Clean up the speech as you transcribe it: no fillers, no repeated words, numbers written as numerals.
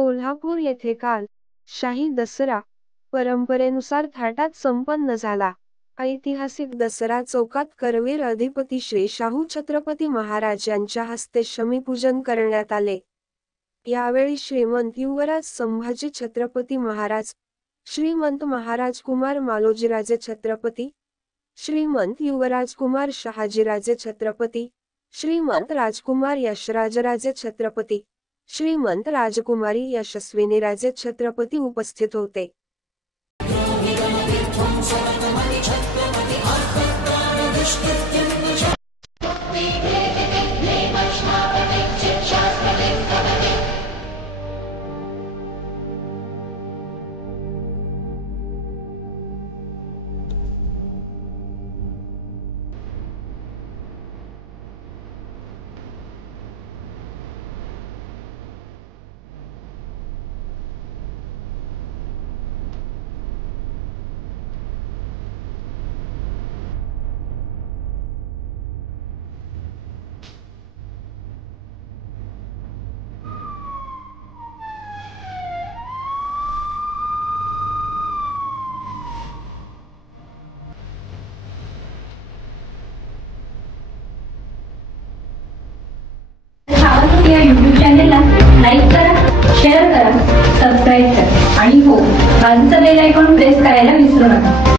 कोल्हापूर येथे काल शाही दसरा परंपरेनुसार थाटात संपन्न झाला। ऐतिहासिक दसरा चौकात करवीर अधिपती श्री शाहू छत्रपती महाराज यांच्या हस्ते शमीपूजन करण्यात आले। यावेळी श्रीमंत युवराज संभाजी छत्रपती महाराज, श्रीमंत महाराज कुमार मालोजीराजे छत्रपती, श्रीमंत युवराज कुमार शहाजीराजे छत्रपती, श्रीमंत राजकुमार यशराजराजे छत्रपती, श्रीमंत राजकुमारी यशस्विनीराजे छत्रपती उपस्थित होते। या YouTube चॅनेलला लाईक करा, शेअर करा, सबस्क्राईब करा आणि हो, बाजूचा बेल आयकॉन प्रेस करायला विसरू नका।